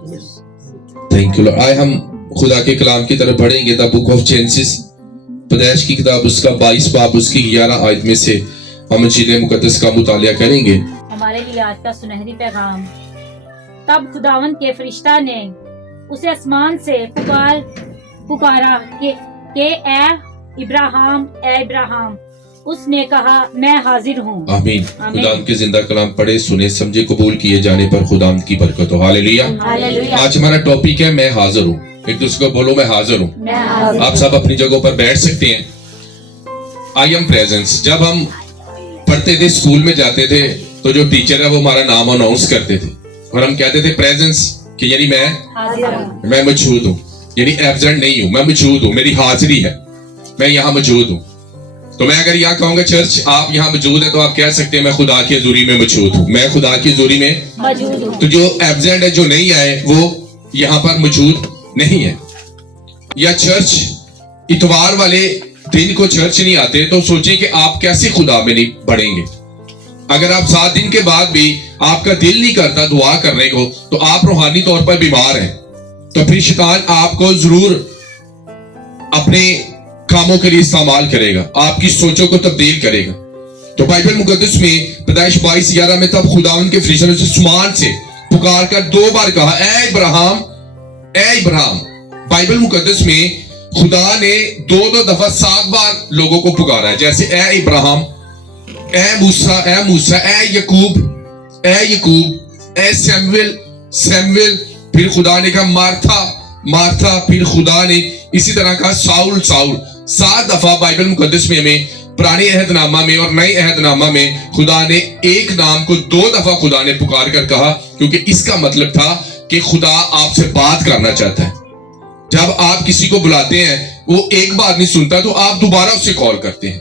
Thank you lord. آئے ہم خدا کے کلام کی طرف بڑھیں گے. دا بک آف جینسس، پیدائش کی کتاب، اس کا 22 باب، اس کی 11 آیت میں سے ہم انجیل مقدس کا مطالعہ کریں گے. ہمارے لیے آج کا سنہری پیغام. تب خداوند کے فرشتہ نے اسے آسمان سے پکارا کہ اے ابراہیم، اے ابراہیم. اس نے کہا میں حاضر ہوں. آمین. خداوند کے زندہ کلام پڑھے، سنے، سمجھے، قبول کیے جانے پر خداوند کی برکت ہو. ہاللیلویہ. آج ہمارا ٹاپک ہے میں حاضر ہوں. ایک دوسرے کو بولو میں حاضر ہوں. آپ سب اپنی جگہوں پر بیٹھ سکتے ہیں. I am presence. جب ہم پڑھتے تھے، اسکول میں جاتے تھے، تو جو ٹیچر ہے وہ ہمارا نام اناؤنس کرتے تھے اور ہم کہتے تھے پریزنس، کہ یعنی میں موجود ہوں، یعنی ایبسنٹ نہیں ہوں، میں موجود ہوں، میری حاضری ہے، میں یہاں موجود ہوں. تو میں اگر یہاں کہوں گا چرچ آپ یہاں موجود ہیں، تو آپ کہہ سکتے ہیں میں خدا کی حضوری میں موجود ہوں، میں خدا کی حضوری میں موجود ہوں. تو جو ایبسنٹ ہے، جو نہیں آئے، وہ یہاں پر موجود نہیں ہے. یا چرچ اتوار والے دن کو چرچ نہیں آتے، تو سوچیں کہ آپ کیسے خدا میں نہیں بڑھیں گے. اگر آپ 7 دن کے بعد بھی آپ کا دل نہیں کرتا دعا کرنے کو، تو آپ روحانی طور پر بیمار ہیں. تو پھر شیطان آپ کو ضرور اپنے کاموں کے لیے استعمال کرے گا، آپ کی سوچوں کو تبدیل کرے گا. تو بائبل مقدس میں پیدائش 22:11 میں تب خداوند کے فرشتوں نے آسمان سے پکار کر 2 بار کہا اے ابراہیم، اے ابراہیم. بائبل مقدس میں خدا نے 2 دفعہ 7 بار لوگوں کو پکارا ہے. جیسے اے ابراہیم، اے موسیٰ، اے موسیٰ، اے یعقوب، اے یعقوب، اے سیمویل، سیمویل. پھر خدا نے کہا مارتھا، مارتھا. پھر خدا نے اسی طرح کہا ساؤل، ساؤل. 7 دفعہ بائبل مقدس میں ہمیں پرانے عہد نامہ میں اور نئے عہد نامہ میں خدا نے ایک نام کو 2 دفعہ خدا نے پکار کر کہا، کیونکہ اس کا مطلب تھا کہ خدا آپ سے بات کرنا چاہتا ہے. جب آپ کسی کو بلاتے ہیں، وہ ایک بار نہیں سنتا، تو آپ دوبارہ اسے کال کرتے ہیں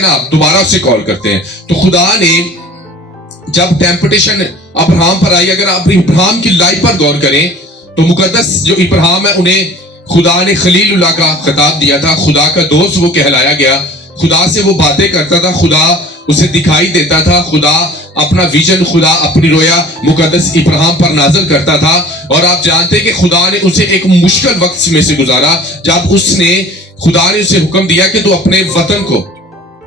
نا، آپ دوبارہ اسے کال کرتے ہیں. تو خدا نے جب ٹیمپٹیشن ابراہیم پر آئی، اگر آپ ابراہیم کی لائف پر غور کریں تو مقدس جو ابراہیم ہے انہیں خدا نے خلیل اللہ کا خطاب دیا تھا، خدا کا دوست وہ کہلایا گیا. خدا سے وہ باتیں کرتا تھا، خدا اسے دکھائی دیتا تھا، خدا اپنا ویژن، خدا اپنی رویا مقدس ابراہیم پر نازل کرتا تھا. اور آپ جانتے ہیں کہ خدا نے اسے ایک مشکل وقت میں سے گزارا، جب خدا نے اسے حکم دیا کہ تو اپنے وطن کو،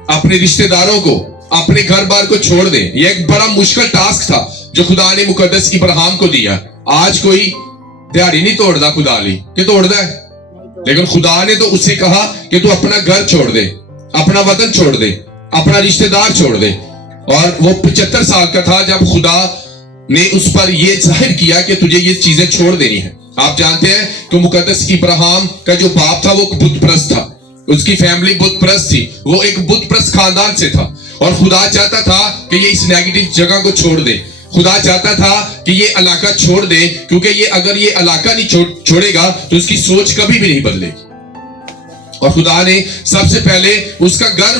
اپنے رشتہ داروں کو، اپنے گھر بار کو چھوڑ دے. یہ ایک بڑا مشکل ٹاسک تھا جو خدا نے مقدس ابراہیم کو دیا. آج کوئی دیہڑی نہیں توڑتا خدا لی، کہ توڑتا ہے، لیکن خدا نے تو اسے کہا کہ تو اپنا گھر چھوڑ دے، اپنا وطن چھوڑ دے، اپنا رشتہ دار چھوڑ دے. اور وہ 75 سال کا تھا جب خدا نے اس پر یہ ظاہر کیا کہ تجھے یہ چیزیں چھوڑ دینی ہیں. آپ جانتے ہیں کہ مقدس ابراہیم کا جو باپ تھا وہ بت پرست تھا، اس کی فیملی بت پرست تھی، وہ ایک بت پرست خاندان سے تھا. اور خدا چاہتا تھا کہ یہ اس نیگیٹو جگہ کو چھوڑ دے. خدا چاہتا تھا کہ یہ علاقہ چھوڑ دے، کیونکہ یہ اگر یہ علاقہ نہیں چھوڑے گا تو اس کی سوچ کبھی بھی نہیں بدلے گی. اور خدا نے سب سے پہلے اس کا گھر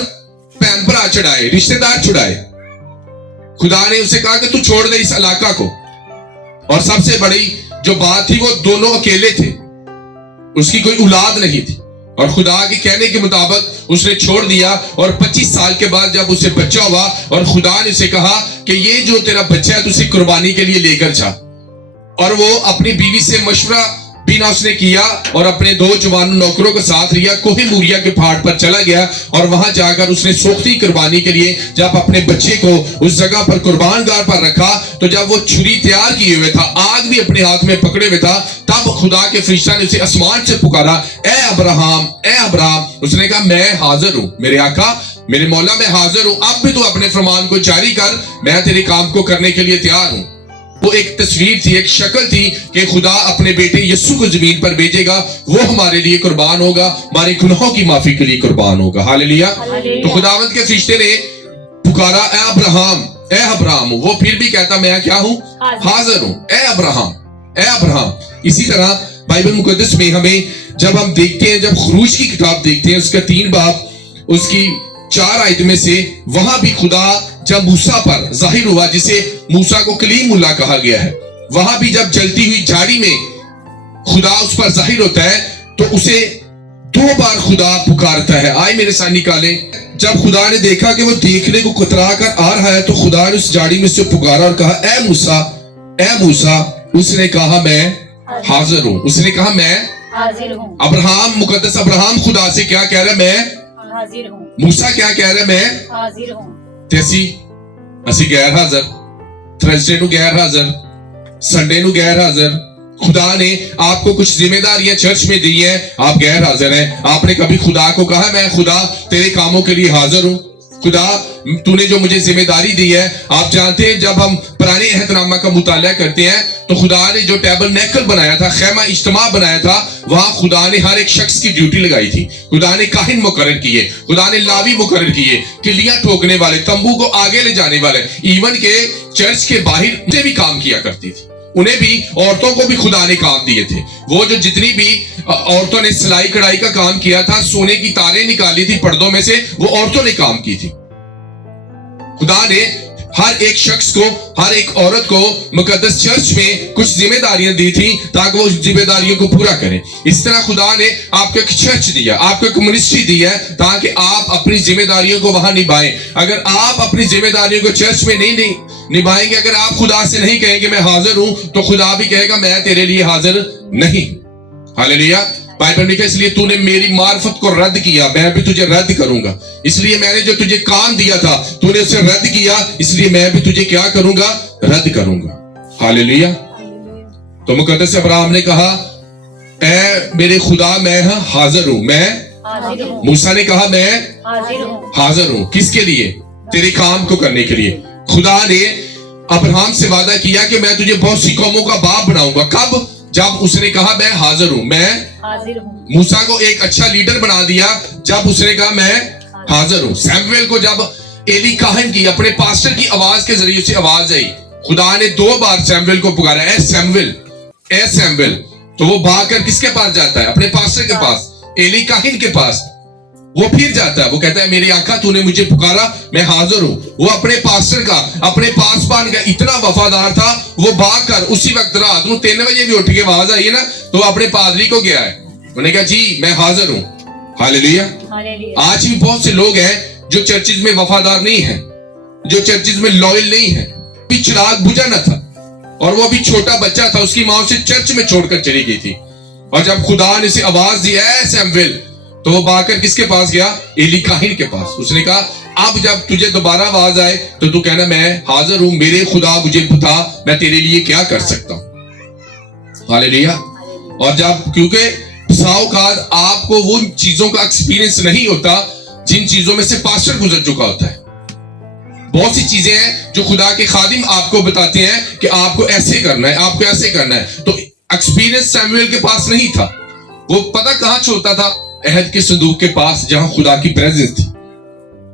بہن بھرا چڑھائے، رشتہ دار چھڑائے. خدا نے اسے کہا کہ تو چھوڑ دے اس علاقہ کو. اور سب سے بڑی جو بات تھی، وہ دونوں اکیلے تھے، اس کی کوئی اولاد نہیں تھی. اور خدا کے کہنے کے مطابق اس نے چھوڑ دیا. اور 25 سال کے بعد جب اسے بچہ ہوا، اور خدا نے اسے کہا کہ یہ جو تیرا بچہ ہے تو اسے قربانی کے لیے لے کر جا. اور وہ اپنی بیوی سے مشورہ بھی نہ اس نے کیا، اور اپنے 2 جوان نوکروں کے ساتھ لیا، کوہ موریا کے پہاڑ پر چلا گیا. اور وہاں جا کر اس نے سوختی قربانی کے لیے جب اپنے بچے کو اس جگہ پر قربان گاہ پر رکھا، تو جب وہ چھری تیار کیے ہوئے تھا، آگ بھی اپنے ہاتھ میں پکڑے ہوئے تھا، تب خدا کے فرشتہ نے اسے آسمان سے پکارا اے ابراہیم، اے ابراہیم. اس نے کہا میں حاضر ہوں، میرے آقا، میرے مولا، میں حاضر ہوں. اب بھی تو اپنے فرمان کو جاری کر، میں تیرے کام کو کرنے کے لیے تیار ہوں. وہ ایک تصویر تھی، ایک شکل تھی کہ خدا اپنے بیٹے یسوع کو زمین پر بھیجے گا، وہ ہمارے لیے قربان ہوگا، ہمارے گناہوں کی معافی کے لیے قربان ہوگا. ہاللیلویہ. تو خداوند کے فرشتے نے پکارا اے ابراہیم، اے ابراہیم. وہ پھر بھی کہتا میں کیا ہوں؟ حاضر ہوں. اے ابراہیم، اے ابراہیم. اسی طرح بائبل مقدس میں ہمیں جب ہم دیکھتے ہیں، جب خروج کی کتاب دیکھتے ہیں، اس کا 3 باب، اس کی 4 آیت میں سے، وہاں بھی خدا جب موسیٰ پر ظاہر ہوا، جسے موسیٰ کو کلیم اللہ کہا گیا ہے، وہاں بھی جب جلتی ہوئی جھاڑی میں خدا اس پر ظاہر ہوتا ہے، تو اسے 2 بار خدا پکارتا ہے. آئے میرے ساتھ نکالیں. جب خدا نے دیکھا کہ وہ دیکھنے کو کترا کر آ رہا ہے، تو خدا نے اس جھاڑی میں سے پکارا اور کہا اے موسیٰ، اے موسیٰ، उसने कहा मैं हाजिर हूं। उसने कहा मैं हाजिर हूँ। अब्राहम, मुकद्दस अब्राहम खुदा से क्या कह रहा है? मैं हाजिर हूँ। मूसा क्या कह रहा है? मैं हाजिर हूँ। ਤੇ ਅਸੀਂ ਗੈਰ ਹਾਜ਼ਰ, थर्सडे ਨੂੰ गैर हाजिर, संडे ਨੂੰ गैर हाजिर। खुदा ने आपको कुछ जिम्मेदारियां चर्च में दी है, आप गैर हाजिर हैं। आपने कभी खुदा को कहा मैं खुदा तेरे कामों के लिए हाजिर हूं, खुदा तूने जो मुझे जिम्मेदारी दी है। आप जानते हैं जब हम पुराने अहदनामा का मुताला करते हैं तो खुदा ने जो टैबरनेकल बनाया था, खैमा इज्तिमा बनाया था, वहां खुदा ने हर एक शख्स की ड्यूटी लगाई थी। खुदा ने काहिन मुकर्रर किए, खुदा ने लावी मुकर्रर किए, किलियां ठोकने वाले, तंबू को आगे ले जाने वाले, इवन के चर्च के बाहर से भी काम किया करती थी। उन्हें भी, औरतों को भी खुदा ने काम दिए थे। वो जो जितनी भी औरतों ने सिलाई कढ़ाई का काम किया था, सोने की तारें निकाली थी पर्दों में से, वो औरतों ने काम की थी। खुदा ने हर एक शख्स को, हर एक औरत को मुकद्दस चर्च में कुछ जिम्मेदारियां दी थी ताकि वो उस जिम्मेदारियों को पूरा करें। इस तरह खुदा ने आपको एक चर्च दिया, आपको एक मिनिस्ट्री दी है ताकि आप अपनी जिम्मेदारियों को वहां निभाएं। अगर आप अपनी जिम्मेदारियों को चर्च में नहीं निभाएंगे, अगर आप खुदा से नहीं कहेंगे मैं हाजिर हूं, तो खुदा भी कहेगा मैं तेरे लिए हाजिर नहीं। हालेलुया। बाइबल में लिखा इसलिए तूने मेरी मार्फत को रद्द किया, मैं भी तुझे रद्द करूंगा। इसलिए मैंने जो तुझे काम दिया था तूने उसे रद्द किया, इसलिए मैं भी तुझे क्या करूंगा? रद्द करूंगा। हालेलुया। तो मुकद्दस अब्राहम ने कहा ऐ मेरे खुदा मैं हाजिर हूं, मैं हाजिर हूँ। मूसा ने कहा मैं हाजिर हूँ। हाजिर हूं। किसके लिए? तेरे काम को करने के लिए। खुदा ने अब्राहम से वादा किया कि मैं तुझे बहुत सी कौमों का बाप बनाऊंगा। कब? जब उसने कहा मैं हाजिर हूं, मैं हाजिर हूँ। मूसा को एक अच्छा लीडर बना दिया जब उसने कहा मैं हाजिर हूं। सैमुएल को जब एली काहिन की अपने पास्टर की आवाज के जरिए से आवाज आई, खुदा ने 2 बार सैमुएल को पुकारा, ए सैमुएल, ए सैमुएल। तो वो भागकर किसके पास जाता है? अपने पास्टर के पास, एली काहिन के पास। वो फिर जाता है, वो कहता है मेरे आका तूने मुझे पुकारा, मैं हाजिर हूं। वो अपने पास्टर का, अपने पासबान का इतना वफादार था, वो भागकर उसी वक्त रात को 3 बजे भी उठ के आवाज आई है ना, तो वो अपने पादरी को गया है, उन्होंने कहा जी मैं हाजिर हूं। हालेलुया। हालेलुया। आज भी बहुत से लोग हैं जो चर्चिज में वफादार नहीं है, जो चर्चिज में लॉयल नहीं है। भी चिराग बुझा न था और वो अभी छोटा बच्चा था, उसकी माँ उसे चर्च में छोड़कर चली गई थी। और जब खुदा ने उसे आवाज दी ऐ सैमुएल, तो वो भागकर किसके पास गया? एली काहिन के पास। उसने कहा अब जब तुझे दोबारा आवाज आए तो तू कहना मैं हाजिर हूं, मेरे खुदा मुझे बता मैं तेरे लिए क्या कर सकता हूं। हालेलुया। और जब क्योंकि साउकाज आपको वो चीजों का एक्सपीरियंस नहीं होता जिन चीजों में से पास्टर गुजर चुका होता है। बहुत सी चीजें हैं जो खुदा के खादिम आपको बताते हैं कि आपको ऐसे करना है, आपको ऐसे करना है। तो एक्सपीरियंस सैमुएल के पास नहीं था। वो पता कहां छोड़ता था? अहद के संदूक के पास, जहां खुदा की प्रेजेंस थी।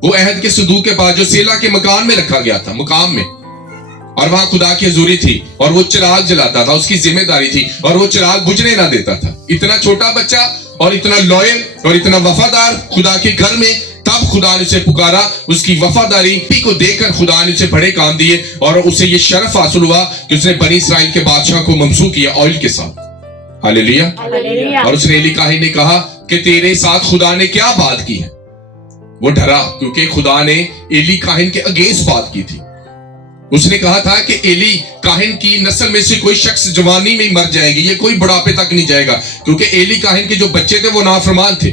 वो अहद के संदूक के पास जो सेला के मकान में रखा गया था, मुकाम में, और वहां खुदा की हजूरी थी और वो चिराग जलाता था, उसकी जिम्मेदारी थी, और वो चिराग बुझने ना देता था। इतना छोटा बच्चा और इतना लॉयल और इतना वफादार खुदा के घर में, तब खुदा ने उसे पुकारा। उसकी वफादारी को देखकर खुदा ने उसे बड़े काम दिए और उसे ये शर्फ हासिल हुआ कि उसने बनी इस्राइल के बादशाह को ममसू किया ऑयल के साथ। हालेलुया। हालेलुया। और उसने एली काहिन ने कहा कि तेरे साथ खुदा ने क्या बात की है? वो डरा क्योंकि खुदा ने एली काहिन के अगेंस्ट बात की थी। उसने कहा था कि एली काहिन की नस्ल में से कोई शख्स जवानी में मर जाएगी, ये कोई बुढ़ापे तक नहीं जाएगा। क्योंकि एली काहिन के जो बच्चे थे वो नाफरमान थे।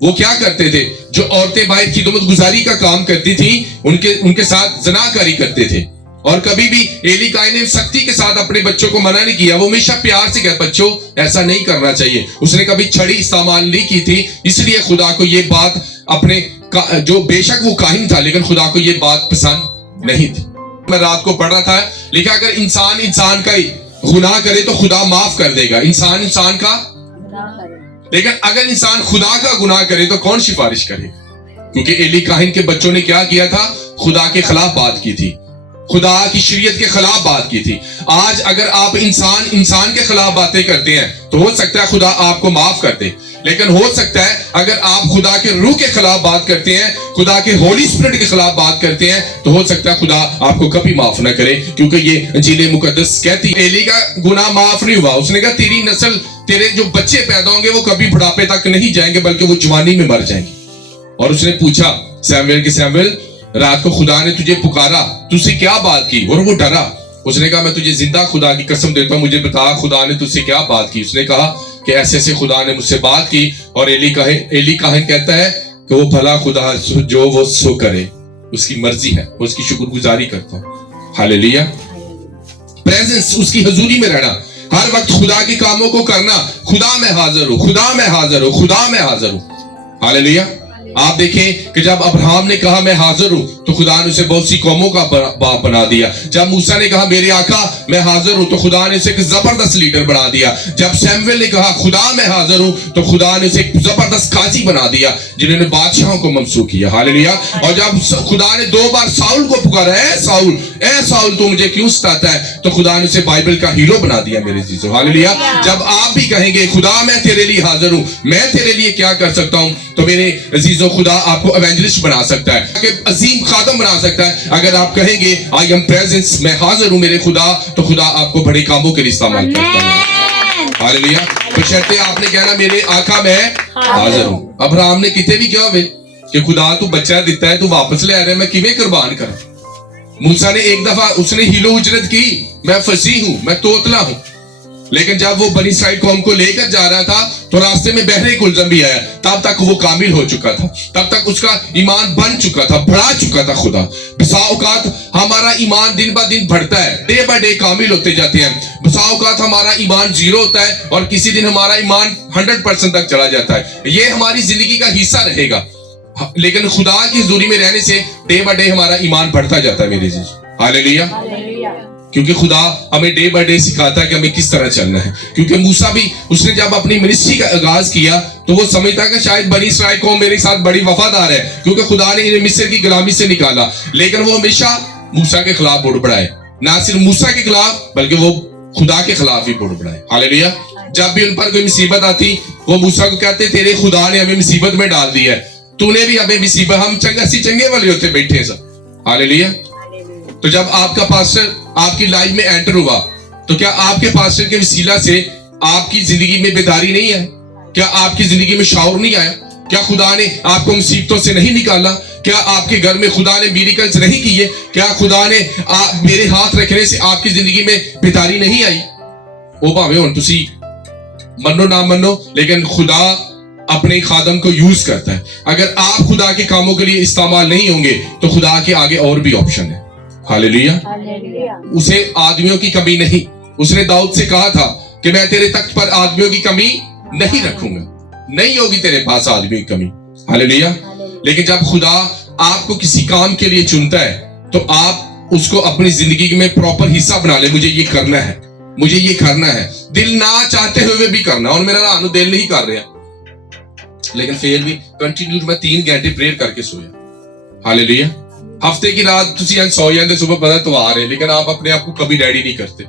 वो क्या करते थे? जो औरतें बाहर खिदमत गुजारी का काम करती थी उनके साथ ज़नाकारी करते थे। और कभी भी एली काहिन ने सख्ती के साथ अपने बच्चों को मना नहीं किया। वो हमेशा प्यार से कहता बच्चों ऐसा नहीं करना चाहिए। उसने कभी छड़ी इस्तेमाल नहीं की थी। इसलिए खुदा को ये बात अपने जो बेशक वो काहिन था लेकिन खुदा को ये बात पसंद नहीं थी। मैं रात को पढ़ रहा था, लिखा अगर इंसान का गुनाह करे तो खुदा माफ कर देगा, इंसान का, लेकिन अगर इंसान खुदा का गुनाह करे तो कौन सिफारिश करेगा? क्योंकि एली काहिन के बच्चों ने क्या किया था? खुदा के खिलाफ बात की थी, खुदा की शरीयत के खिलाफ बात की थी। आज अगर आप इंसान के खिलाफ बातें करते हैं तो हो सकता है खुदा आपको माफ कर दे, लेकिन हो सकता है अगर आप खुदा के रूह के खिलाफ बात करते हैं, खुदा के होली स्पिरिट के खिलाफ बात करते हैं, तो हो सकता है खुदा आपको कभी माफ ना करे। क्योंकि ये इंजील मुकद्दस कहती है एली का गुनाह माफ नहीं हुआ। उसने कहा तेरी नस्ल, तेरे जो बच्चे पैदा होंगे वो कभी बुढ़ापे तक नहीं जाएंगे बल्कि वो जवानी में मर जाएंगे। और उसने पूछा सैमुएल रात को खुदा ने तुझे पुकारा, तुझसे क्या बात की? और वो डरा उसने कहा मैं तुझे जिंदा खुदा की कसम देता हूँ, मुझे बता खुदा ने तुझसे क्या बात की। उसने कहा कि ऐसे ऐसे खुदा ने मुझसे बात की। और एली काहन कहता है कि वो भला खुदा जो वो सो करे, उसकी मर्जी है, उसकी शुक्रगुजारी करता हूँ। हालेलुया। प्रेजेंस, उसकी हजूरी में रहना, हर वक्त खुदा के कामों को करना। खुदा मैं हाजिर हूँ, खुदा मैं हाजिर हूँ, खुदा मैं हाजिर हूँ। हालेलुया। आप देखें कि जब अब्राहम ने कहा मैं हाजिर हूं, तो खुदा ने उसे बहुत सी कौमों का बाप बना दिया। जब मूसा ने कहा मेरे आका मैं हाजिर हूं, तो खुदा ने उसे एक जबरदस्त लीडर बना दिया। जब सैमुएल ने कहा खुदा मैं हाजिर हूं, तो खुदा ने उसे एक जबरदस्त काजी बना दिया, जिन्होंने बादशाहों को ममसूख किया। हालेलुया। और जब खुदा ने 2 बार साउल को पुकारा, ए साउल तू मुझे क्यों सताता है, तो खुदा ने उसे बाइबल का हीरो बना दिया मेरे जीजो। हालेलुया। जब आप भी कहेंगे खुदा मैं तेरे लिए हाजिर हूं, मैं तेरे लिए क्या कर सकता हूं, तो मेरे अजीजों खुदा आपको एवेंजलिस्ट बना सकता है, अजीम खादम बना सकता है। अगर आप कहेंगे आई एम प्रेजेंस, मैं हाजिर हूं मेरे खुदा, तो खुदा आपको बड़े कामों के लिए इस्तेमाल करता है। हालेलुया। बशर्ते आपने कहना मेरे आका मैं हाजिर हूं। अब्राहम ने किते भी क्या कि खुदा तू बच्चा देता है, तू वापस ले आ रहा है, मैं किवें कुर्बान करा। मूसा ने एक दफा उसने हीलो उजरत की, मैं फसी हूं, मैं तोतला हूं। लेकिन जब वो बनी इस्राइल कौम को लेकर जा रहा था, तो रास्ते में बहरे कुलजम भी आया। तब तक वो कामिल हो चुका था, तब तक उसका ईमान बन चुका था, बढ़ा चुका था। खुदा बसा औकात हमारा ईमान दिन ब दिन बढ़ता है, डे बाय डे कामिल होते जाते हैं। बसा औकात हमारा ईमान 0 होता है और किसी दिन हमारा ईमान 100% तक चला जाता है। ये हमारी जिंदगी का हिस्सा रहेगा, लेकिन खुदा की हुजूरी में रहने से डे बाय डे हमारा ईमान बढ़ता जाता है मेरे जीज। हालेलुया। क्योंकि खुदा हमें डे बाय डे सिखाता है कि हमें किस तरह चलना है। क्योंकि मूसा भी उसने जब अपनी मिनिस्ट्री का आगाज किया, तो वो समझता कि शायद बनी इस्राइल कौम मेरे साथ बड़ी वफादार है, क्योंकि खुदा ने इन्हें मिस्र की गुलामी से निकाला। लेकिन वो हमेशा मूसा के खिलाफ बुड़बड़ाए, ना सिर्फ मूसा के खिलाफ बल्कि वो खुदा के खिलाफ भी बुड़बड़ाए। हालेलुया। जब भी उन पर कोई मुसीबत आती, वो मूसा को कहते तेरे खुदा ने हमें मुसीबत में डाल दिया है, तूने भी हमें मुसीबत, हम चंगे वाले होते बैठे सब। हालेलुया। तो जब आपका पास्टर आपकी लाइफ में एंटर हुआ, तो क्या आपके पास्टर के वसीला से आपकी जिंदगी में बेदारी नहीं है? क्या आपकी जिंदगी में शौर नहीं आया? क्या खुदा ने आपको मुसीबतों से नहीं निकाला? क्या आपके घर में खुदा ने मिरेकल्स नहीं किए? क्या खुदा ने मेरे हाथ रखने से आपकी जिंदगी में बेदारी नहीं आई? ओ भावे हुण तुसी मनो ना मनो, लेकिन खुदा अपने खादम को यूज करता है। अगर आप खुदा के कामों के लिए इस्तेमाल नहीं होंगे, तो खुदा के आगे और भी ऑप्शन है। हालेलुया। उसे आदमियों की कमी नहीं। उसने दाऊद से कहा था कि मैं तेरे तख्त पर आदमियों की कमी नहीं रखूंगा, नहीं होगी तेरे पास आदमियों की कमी। हालेलुया। लेकिन जब खुदा आपको किसी काम के लिए चुनता है, तो आप उसको अपनी जिंदगी में प्रॉपर हिस्सा बना ले। मुझे ये करना है, मुझे ये करना है, दिल ना चाहते हुए भी करना। और मेरा रानू दिल नहीं कर रहा, लेकिन फिर भी कंटिन्यू मैं 3 घंटे प्रेयर करके सोया। हालेलुया। हफ्ते की रात तुसी सो जाते, सुबह पता तो आ रहे, लेकिन आप अपने आप को कभी रेडी नहीं करते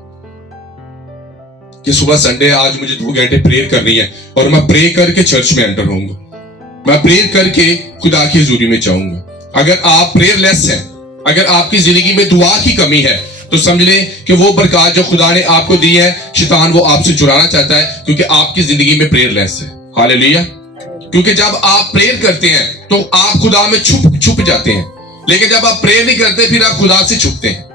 कि सुबह संडे आज मुझे 2 घंटे प्रेयर करनी है और मैं प्रे करके चर्च में एंटर होऊंगा, मैं प्रेयर करके खुदा की हुजूरी में जाऊंगा। अगर आप प्रेयरलेस हैं, अगर आपकी जिंदगी में दुआ की कमी है, तो समझ लें कि वो बरकत जो खुदा ने आपको दी है, शैतान वो आपसे चुराना चाहता है, क्योंकि आपकी जिंदगी में प्रेयरलेस है। हालेलुया। क्योंकि जब आप प्रेयर करते हैं, तो आप खुदा में छुप जाते हैं, लेकिन जब आप प्रेयर नहीं करते, फिर आप खुदा से छुपते हैं।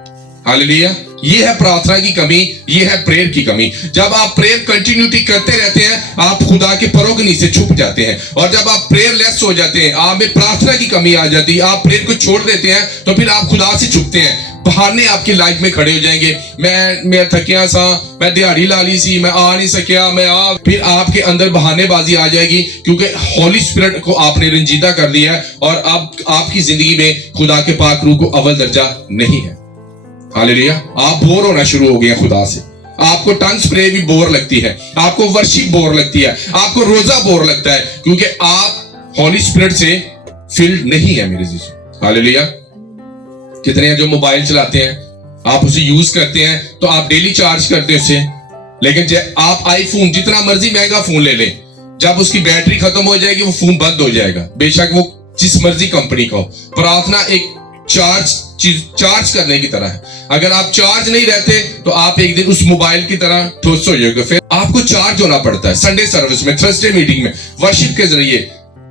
हालेलुया। ये है प्रार्थना की कमी, ये है प्रेयर की कमी। जब आप प्रेयर कंटिन्यूटी करते रहते हैं, आप खुदा के परों के नीचे छुप जाते हैं। और जब आप प्रेयर लेस हो जाते हैं, आप में प्रार्थना की कमी आ जाती है, आप प्रेयर को छोड़ देते हैं, तो फिर आप खुदा से छुपते हैं। बहाने आपकी लाइफ में खड़े हो जाएंगे, मैं थकिया सा, मैं दिहाड़ी ला ली सी, मैं आ नहीं सकिया, फिर आपके अंदर बहानेबाजी आ जाएगी, क्योंकि होली स्पिरिट को आपने रंजीदा कर लिया है, और अब आपकी जिंदगी में खुदा के पाक रूह को अव्वल दर्जा नहीं है। हालेलुया। आप बोर होना शुरू हो गए खुदा से। आपको टंग्स प्रे भी बोर लगती है, आपको वर्शिप बोर लगती है, आपको रोजा बोर लगता है, क्योंकि आप होली स्पिरिट से फिल्ड नहीं है मेरे जीसस। हालेलुया। कितने जो मोबाइल चलाते हैं, आप उसे यूज करते हैं, तो आप डेली चार्ज करते हैं उससे, लेकिन आप आईफोन जितना मर्जी महंगा फोन ले लें, जब उसकी बैटरी खत्म हो जाएगी, वो फोन बंद हो जाएगा, बेशक वो जिस मर्जी कंपनी का हो। प्रार्थना एक चार्ज करने की तरह है। अगर आप चार्ज नहीं रहते, तो आप एक दिन उस मोबाइल की तरह ठोस हो जाएगा। फिर आपको चार्ज होना पड़ता है संडे सर्विस में, थर्सडे मीटिंग में, वर्शिप के जरिए,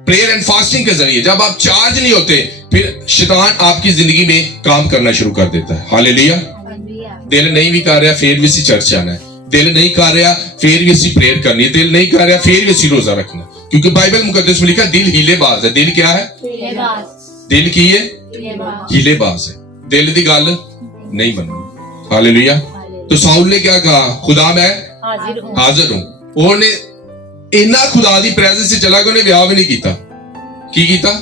प्रेयर एंड फास्टिंग के जरिए। जब आप चार्ज नहीं होते, फिर शैतान आपकी जिंदगी में काम करना शुरू कर देता है। हालेलुया। ਦਿਲ ਨਹੀਂ ਵੀ ਕਰ ਰਿਹਾ ਫਿਰ ਵੀ ਅਸੀਂ ਚਰਚ ਜਾਣਾ ਹੈ, ਦਿਲ नहीं कर रहा फिर भी ਅਸੀਂ प्रेयर करनी है, दिल नहीं कर रहा फिर भी ਅਸੀਂ रोजा रखना, क्योंकि बाइबल मुकद्दस में लिखा दिल हीलेबाज है। दिल क्या है? दिल की है हीलेबाज है, दिल दी गल नहीं बननी। हालेलुया। तो साउल ने क्या कहा? खुदा मैं हाजिर हूं। ਉਹਨੇ ਇੰਨਾ खुदा दी प्रेजेंस से चला गया, ਉਹਨੇ ਵਿਆਹ भी नहीं कीता। की कीता?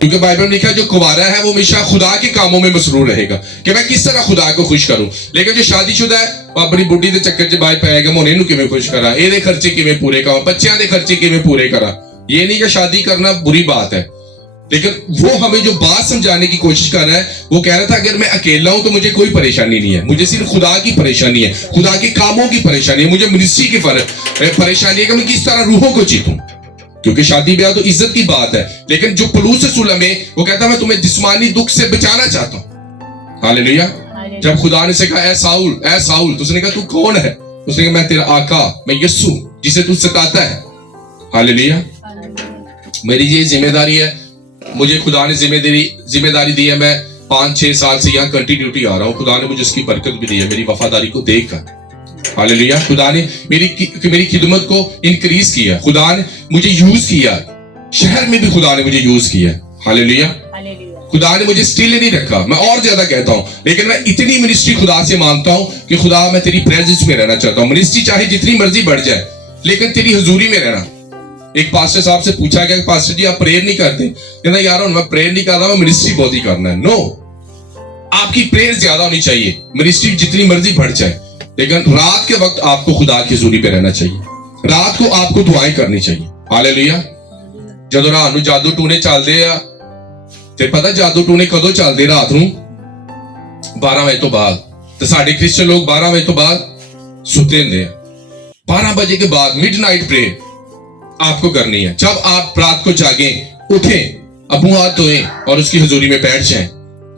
क्योंकि बाइबल में लिखा जो कुंवारा है वो हमेशा खुदा के कामों में मसरूर रहेगा कि मैं किस तरह खुदा को खुश करूं। लेकिन जो शादीशुदा है वो अपनी बुढ़ी के चक्कर च बाहर पाएगा, मैं इन्हू किवें खुश करा, ਇਹਦੇ ਖਰਚੇ ਕਿਵੇਂ पूरे करा, बच्चों के खर्चे किवें पूरे करा। ये नहीं कि शादी करना बुरी बात है, लेकिन वो हमें जो बात समझाने की कोशिश कर रहा है, वो कह रहा था अगर मैं अकेला हूं तो मुझे कोई परेशानी नहीं है, मुझे सिर्फ खुदा की परेशानी है, खुदा के कामों की परेशानी है, मुझे मिनिस्ट्री की परेशानी है कि मैं किस तरह रूहों को जीतूं। क्योंकि शादी ब्याह तो इज्जत की बात है, लेकिन जो पलूस सुलम है वो कहता है मैं तुम्हें जिस्मानी दुख से बचाना चाहता हूं। हालेलुया। जब खुदा ने से कहा ऐ साउल, तो उसने कहा तू कौन है? उसने कहा मैं तेरा आका, मैं यस्सु जिसे तू सताता है। हालेलुया। मेरी ये जिम्मेदारी है, मुझे खुदा ने जिम्मेदारी दी है, मैं 5-6 साल से यहाँ कंटिन्यूटी आ रहा हूँ, खुदा ने मुझे उसकी बरकत भी दी है मेरी वफादारी को देखकर। हालेलुया। खुदा ने मेरी खिदमत को इंक्रीज किया, खुदा ने मुझे यूज किया, शहर में भी खुदा ने मुझे यूज किया। हालेलुया। खुदा ने मुझे स्टिल नहीं रखा, मैं और ज्यादा कहता हूं, लेकिन मैं इतनी मिनिस्ट्री खुदा से मांगता हूं कि खुदा मैं तेरी प्रेजेंस में रहना चाहता हूं। मिनिस्ट्री चाहे जितनी मर्जी बढ़ जाए, लेकिन तेरी हुजूरी में रहना। एक पास्टर साहब से पूछा गया पास्टर जी आप प्रेयर नहीं करते? कहना यार मैं प्रेयर नहीं करता, मैं मिनिस्ट्री बहुत ही करना है। नो, आपकी प्रेयर ज्यादा होनी चाहिए, मिनिस्ट्री जितनी मर्जी बढ़ जाए, लेकिन रात के वक्त आपको खुदा की हुजूरी पे रहना चाहिए, रात को आपको दुआएं करनी चाहिए। हालेलुया। ਜਦੋਂ ਰਾਤ ਨੂੰ ਜਾਦੂ ਟੂਨੇ ਚੱਲਦੇ ਆ ਤੇ ਪਤਾ ਜਾਦੂ ਟੂਨੇ ਕਦੋਂ ਚੱਲਦੇ? ਰਾਤ ਨੂੰ 12 ਵਜੇ ਤੋਂ ਬਾਅਦ। ਤੇ ਸਾਡੇ ਕ੍ਰਿਸਚੀਅਨ ਲੋਕ 12 ਵਜੇ ਤੋਂ ਬਾਅਦ ਸੁੱਤੇ ਹੁੰਦੇ ਆ। 12 बजे के बाद मिडनाइट प्रेयर आपको करनी है। जब आप रात को जागें, उठें, अपने हाथ धोएं और उसकी हुजूरी में बैठ जाएं,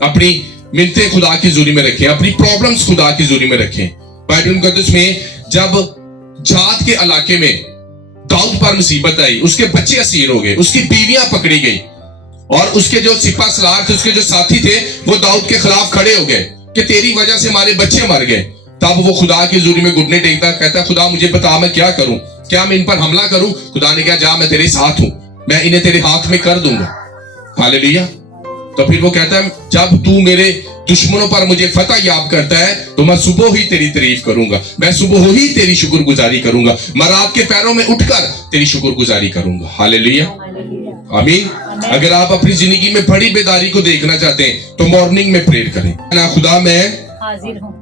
अपनी मिन्नतें खुदा की हुजूरी में रखें, अपनी प्रॉब्लम्स खुदा की हुजूरी में रखें। बाइबल मुकद्दस में जब जात के इलाके में दाऊद पर मुसीबत आई, उसके बच्चे असीर हो गए, उसकी बीवियां पकड़ी गई और उसके जो सिपा सलार थे, उसके जो साथी थे, वो दाऊद के खिलाफ खड़े हो गए कि तेरी वजह से हमारे बच्चे मर गए। तब वो खुदा की हुजूरी में घुटने टेकता, कहता खुदा मुझे बता मैं क्या करूं, क्या मैं इन पर हमला करूं? खुदा ने कहा जा मैं तेरे साथ हूं, मैं इन्हें तेरे हाथ में कर दूंगा। हालेलुया। तो फिर वो कहता है जब तू मेरे दुश्मनों पर मुझे फतह याब करता है तो मैं सुबह ही तेरी तारीफ करूंगा, मैं सुबह ही तेरी शुक्रगुजारी करूंगा, मैं रात के पैरों में उठकर तेरी शुक्रगुजारी करूंगा। हालेलुया। आमीन। अगर आप अपनी जिंदगी में बड़ी बेदारी को देखना चाहते हैं तो मॉर्निंग में प्रेयर करें ना, खुदा मैं हाजिर हूं।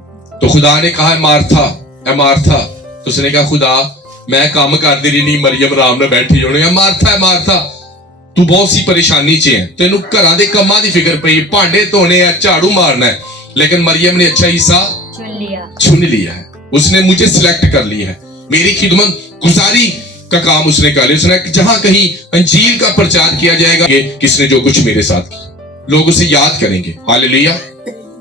तो खुदा ने कहा मार्था, ए मार्था, तो उसने कहा खुदा मैं काम कर दे रही नहीं, मरियम आराम में बैठी होनी। मार्था, मार्था तू बहुत सी परेशानी च है, तेनू घरां दे कम्मां दी फिक्र पई, भांडे धोने है, झाड़ू मारना है, लेकिन मरियम ने अच्छा हिस्सा चुन लिया है, उसने मुझे सिलेक्ट कर लिया है, मेरी खिदमत गुजारी का काम उसने कर लिया। उसने जहां कहीं अंजील का प्रचार किया जाएगा कि किसने जो कुछ मेरे साथ किया, लोग उसे याद करेंगे। हालेलुया।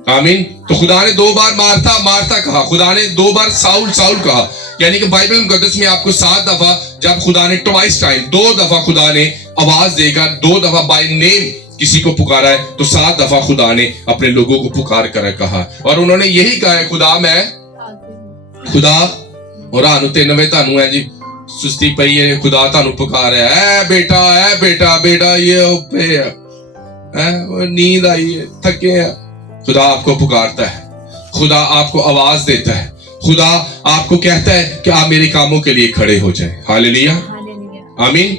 आमीन। तो खुदा ने 2 बार मार्था मार्था कहा, खुदा ने 2 बार साउल साउल कहा, यानी कि बाइबल मुकद्दस में आपको 7 दफा जब खुदा ने ट्वाइस टाइम 2 दफा खुदा ने आवाज देकर 2 दफा बाय नेम किसी को पुकारा है, तो 7 दफा खुदा ने अपने लोगों को पुकार कर कहा, और उन्होंने यही कहा है खुदा मैं खुदा और आनु 3 वजे तानू है जी सुस्ती पई है, खुदा तानू पुकार है, ए बेटा बेटा ये पे है, नींद आई है, थके हैं। खुदा आपको पुकारता है, खुदा आपको आवाज देता है, खुदा आपको कहता है कि आप मेरे कामों के लिए खड़े हो जाए। हालेलुया। आमीन।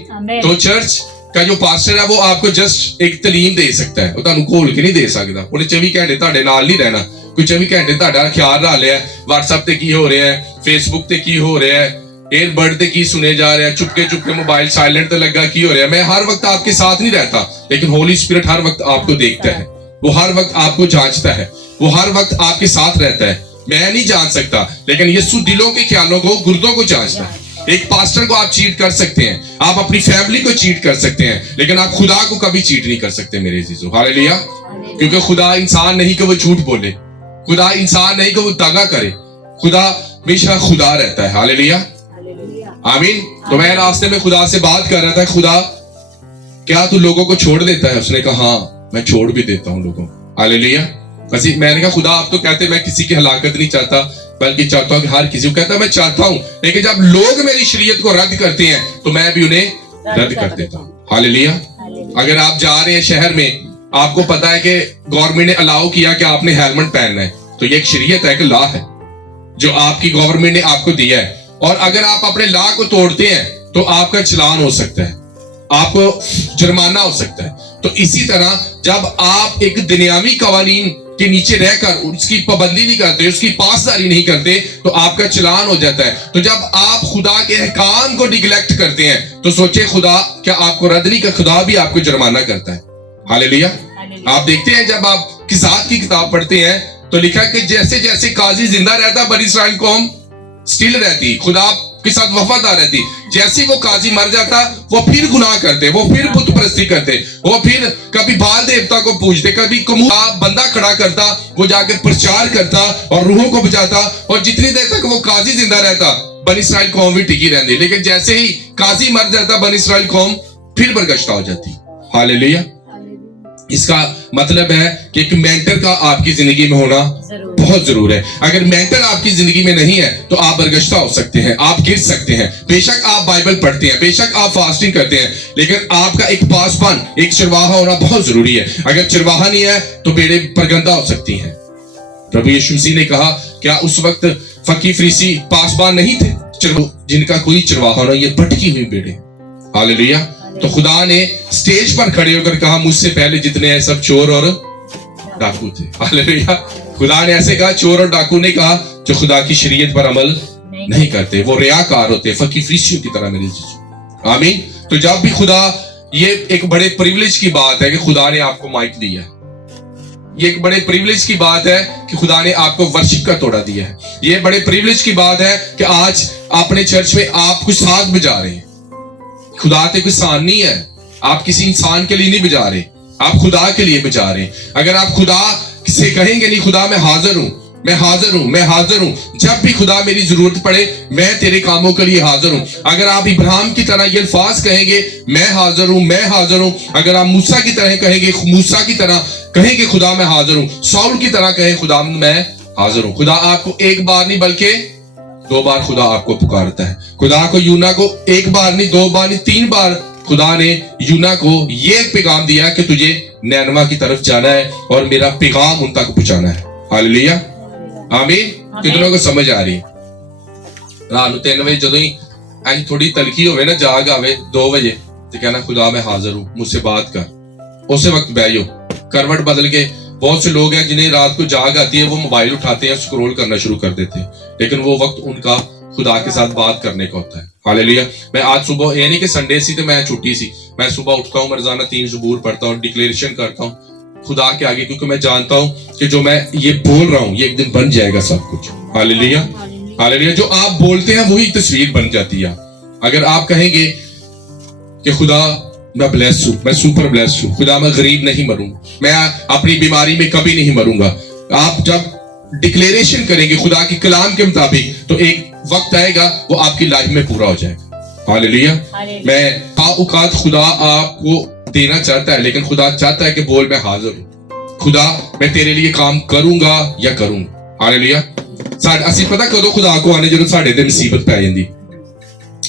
तो चर्च का जो पास्टर है वो आपको जस्ट एक तालीम दे सकता है, वो ਤੁਹਾਨੂੰ ਘੋਲ ਕੇ ਨਹੀਂ ਦੇ ਸਕਦਾ, ਉਹਨੇ 24 ਘੰਟੇ ਤੁਹਾਡੇ ਨਾਲ ਨਹੀਂ ਰਹਿਣਾ, ਕੋਈ 24 ਘੰਟੇ ਤੁਹਾਡਾ ਖਿਆਲ ਰੱਖ ਲਿਆ WhatsApp ਤੇ ਕੀ ਹੋ ਰਿਹਾ ਹੈ, Facebook ਤੇ ਕੀ ਹੋ ਰਿਹਾ है, एयरबड ਤੇ ਕੀ सुने जा रहा है, चुपके मोबाइल साइलेंट ਤੇ ਲੱਗਾ ਕੀ हो रहा है। मैं हर वक्त आपके साथ नहीं रहता, लेकिन होली स्पिरिट हर वक्त आपको देखता है, वो हर वक्त आपको जांचता है, वो हर वक्त आपके साथ रहता है। मैं नहीं जान सकता, लेकिन यीशु दिलों के ख्यालों को, गुर्दों को जांचता है। एक पास्टर को आप चीट कर सकते हैं, आप अपनी फैमिली को चीट कर सकते हैं, लेकिन आप खुदा को कभी चीट नहीं कर सकते मेरे अजीजों। हालेलुया। क्योंकि खुदा इंसान नहीं कि वो झूठ बोले, खुदा इंसान नहीं कि वो दगा करे, खुदा हमेशा खुदा रहता है। हालेलुया। आमीन। तो मैं रास्ते में खुदा से बात कर रहा था, खुदा क्या तू लोगों को छोड़ देता है? उसने कहा हाँ मैं छोड़ भी देता हूँ लोगों। हालेलुया। वैसे मैंने कहा खुदा आप तो कहते मैं किसी की हलाकत नहीं चाहता बल्कि चाहता हूँ कि हर किसी को, कहता मैं चाहता हूँ लेकिन जब लोग मेरी शरीयत को रद्द करते हैं तो मैं भी उन्हें रद्द कर देता हूँ। हालेलुया। अगर आप जा रहे हैं शहर में, आपको पता है कि गवर्नमेंट ने अलाउ किया कि आपने हेलमेट पहनना है, तो ये एक शरीयत है, एक लॉ है जो आपकी गवर्नमेंट ने आपको दिया है, और अगर आप अपने लॉ को तोड़ते हैं तो आपका चालान हो सकता है, आपको जुर्माना हो सकता है। तो इसी तरह जब आप एक दुनियावी कवानीन के नीचे रहकर उसकी पाबंदी नहीं करते, उसकी पासदारी नहीं करते, तो आपका चालान हो जाता है। तो जब आप खुदा के अहकाम को निगलेक्ट करते हैं तो सोचे खुदा क्या आपको रद्द नहीं कर, खुदा भी आपको जुर्माना करता है। हालेलुया। आप देखते हैं जब आप किसात की किताब पढ़ते हैं तो लिखा कि जैसे जैसे काजी जिंदा रहता बनी इस्राइल कौम स्टिल रहती, खुदा के साथ वफादार रहती। जैसे वो काजी मर जाता वो फिर गुनाह करते, वो फिर बुत परस्ती करते, वो फिर कभी बाल देवता को पूजते, कभी कमूहा बंदा खड़ा करता, वो जाकर प्रचार करता और रूहों को बचाता, और जितनी देर तक वो काजी जिंदा रहता बनी इस्राइल कौम भी टिकी रहती। लेकिन जैसे ही काजी मर जाता बनी इस्राइल कौम फिर बरगश्ता हो जाती। हालेलुया। इसका मतलब है कि एक मेंटर का आपकी जिंदगी में होना बहुत जरूर है। अगर मेंटर आपकी जिंदगी में नहीं है तो आप बरगश्ता हो सकते हैं, आप गिर सकते हैं। बेशक आप बाइबल पढ़ते हैं, बेशक आप फास्टिंग करते हैं, लेकिन आपका एक पासबान, एक चरवाहा होना बहुत जरूरी है। अगर चरवाहा नहीं है तो बेड़े परगंदा हो सकती हैं। प्रभु यीशु मसीह ने कहा क्या उस वक्त फकीर फरीसी पासबान नहीं थे जिनका कोई चरवाहा ना, ये भटकी हुई बेड़े। हालेलुया। तो खुदा ने स्टेज पर खड़े होकर कहा मुझसे पहले जितने हैं सब चोर और डाकू थे। हालेलुया। खुदा ने ऐसे कहा, चोर और डाकू ने कहा जो खुदा की शरीयत पर अमल नहीं करते, वो रियाकार होते, फकीर फरीसियों की तरह मेरे जीजू। आमीन। तो जब भी खुदा, ये एक बड़े प्रिविलेज की बात है कि खुदा ने आपको माइक दिया है, ये एक बड़े प्रिविलेज की बात है कि खुदा ने आपको वर्शिप का तोड़ा दिया है। ये बड़े प्रिविलेज की बात है कि आज अपने चर्च में आप कुछ साथ बजा रहे हैं। खुदा ते कोई इंसान नहीं है, आप किसी इंसान के लिए नहीं बजा रहे, आप खुदा के लिए बजा रहे हैं। अगर आप खुदा से कहेंगे नहीं खुदा मैं हाजिर हूं, मैं हाजिर हूं, मैं हाजिर हूं, जब भी खुदा मेरी जरूरत पड़े मैं तेरे कामों के लिए हाजिर हूं। अगर आप इब्राहिम की तरह ये अल्फाज कहेंगे मैं हाजिर हूं, मैं हाजिर हूं, अगर आप मूसा की तरह कहेंगे, मूसा की तरह कहेंगे खुदा मैं हाजिर हूं, साउल की तरह कहें खुदा मैं हाजिर हूं, खुदा आपको एक बार नहीं बल्कि 2 बार खुदा आपको पुकारता है। खुदा को यूना को 1 बार नहीं, 2 बार नहीं, 3 बार खुदा ने यूना को ये पैगाम दिया कि तुझे नैनवा की तरफ जाना है और मेरा पैगाम उन तक पहुंचाना है। हालेलुया। आमीन। कितनों को समझ आ रही है? रात 3 बजे जो ही ऐसी थोड़ी तलखी होवे ना, जाग आवे 2 बजे तो कहना खुदा मैं हाजिर हूं, मुझसे बात कर। उसे वक्त बैठो, करवट बदल के। बहुत से लोग हैं जिन्हें रात को जाग आती है, वो मोबाइल उठाते हैं, स्क्रॉल करना शुरू कर देते हैं, लेकिन वो वक्त उनका खुदा के साथ बात करने का होता है। हालेलुया। मैं आज सुबह, ये नहीं कि संडे सी तो मैं छुट्टी सी, मैं सुबह उठता हूँ, रोजाना 3 ज़बूर पढ़ता हूँ, डिक्लेरेशन करता हूँ खुदा के आगे, क्योंकि मैं जानता हूँ कि जो मैं ये बोल रहा हूँ ये एक दिन बन जाएगा सब कुछ। हालेलुया। हालेलुया। जो आप बोलते हैं वही तस्वीर बन जाती है। अगर आप कहेंगे कि खुदा मैं ब्लेस हूं, मैं सुपर ब्लेस हूं, खुदा मैं गरीब नहीं मरूंगा, मैं अपनी बीमारी में कभी नहीं मरूंगा, आप जब डिक्लेरेशन करेंगे खुदा के कलाम के मुताबिक तो एक वक्त आएगा वो आपकी लाइफ में पूरा हो जाएगा। हालेलुया। मैं औकात खुदा आपको देना चाहता है, लेकिन खुदा चाहता है कि बोल मैं हाजिर हूं, खुदा मैं तेरे लिए काम करूंगा या करूंगा। हालेलुया। ਅਸੀਂ पता कदों खुदा को आने ਜਦੋਂ ਸਾਡੇ ਤੇ ਮੁਸੀਬਤ ਪੈ ਜਾਂਦੀ,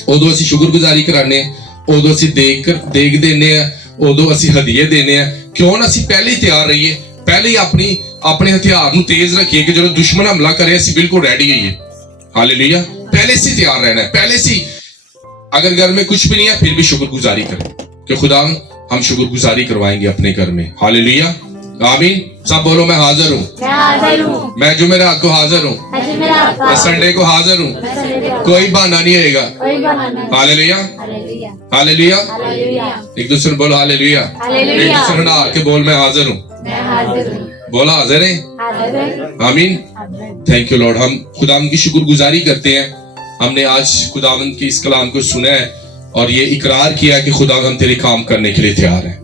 ਉਦੋਂ ਅਸੀਂ ਸ਼ੁਕਰਗੁਜ਼ਾਰੀ ਕਰਾਨੇ, ਉਦੋਂ ਅਸੀਂ ਦੇਖ ਦੇਨੇ ਆ, ਉਦੋਂ ਅਸੀਂ ਹਦੀਏ ਦੇਨੇ ਆ। ਕਿਉਂ ਨਾ ਅਸੀਂ ਪਹਿਲੇ ਹੀ ਤਿਆਰ ਰਹੀਏ, ਪਹਿਲੇ ਹੀ ਆਪਣੇ ਹਥਿਆਰ ਨੂੰ ਤੇਜ਼ ਰੱਖੀਏ ਕਿ ਜਦੋਂ ਦੁਸ਼ਮਣ ਹਮਲਾ ਕਰੇ ਅਸੀਂ ਬਿਲਕੁਲ रेडी ਹੋਈਏ। हालेलुया। पहले से तैयार रहना है, पहले से। अगर घर में कुछ भी नहीं है फिर भी शुक्रगुजारी करें कि खुदा हम शुक्रगुजारी करवाएंगे अपने घर में। हालेलुया। आमीन। सब बोलो मैं हाजिर हूँ, मैं जुमेरात को हाजिर हूँ, मैं संडे को हाजिर हूँ, कोई बहाना नहीं रहेगा। हालेलुया। हालेलुया। एक दूसरे बोलो हालेलुया। एक दूसरे ना के बोल मैं हाजिर हूँ, बोला हाजिर है। आमीन। Thank you Lord. हम खुदावंद की शुक्रगुजारी करते हैं, हमने आज खुदावंद के इस कलाम को सुना है और ये इकरार किया कि खुदा हम तेरे काम करने के लिए तैयार हैं।